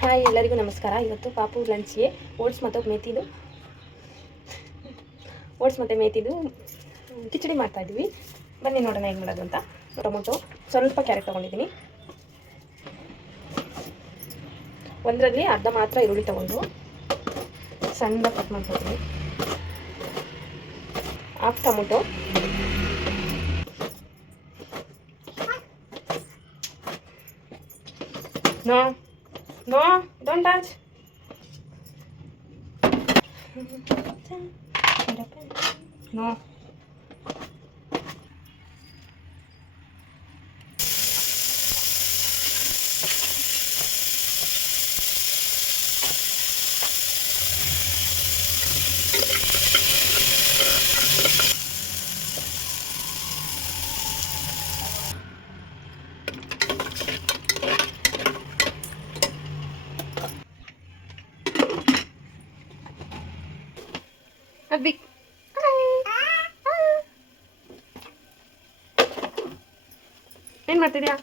Hi ಎಲ್ಲರಿಗೂ ನಮಸ್ಕಾರ. ಇವತ್ತು ಪಾಪು ಲಂಚ್ಗೆ ಓಟ್ಸ್ ಮತ್ತು ಮೇಥಿದು ಕಿಚಡಿ ಮಾಡ್ತಾಯಿದ್ವಿ. ಬನ್ನಿ ನೋಡೋಣ ಹೇಗೆ ಮಾಡೋದು ಅಂತ. ಟೊಮೊಟೊ, ಸ್ವಲ್ಪ ಕ್ಯಾರೆಟ್ ತೊಗೊಂಡಿದ್ದೀನಿ. ಒಂದರಲ್ಲಿ ಅರ್ಧ ಮಾತ್ರ ಈರುಳ್ಳಿ ತೊಗೊಂಡು ಸಣ್ಣ ಕಟ್ ಮಾಡ್ಕೊತೀನಿ. Half tomato, no don't touch. No ಅಬ್ಬಿ ಏನು ಮಾಡ್ತಿದ್ಯಾ?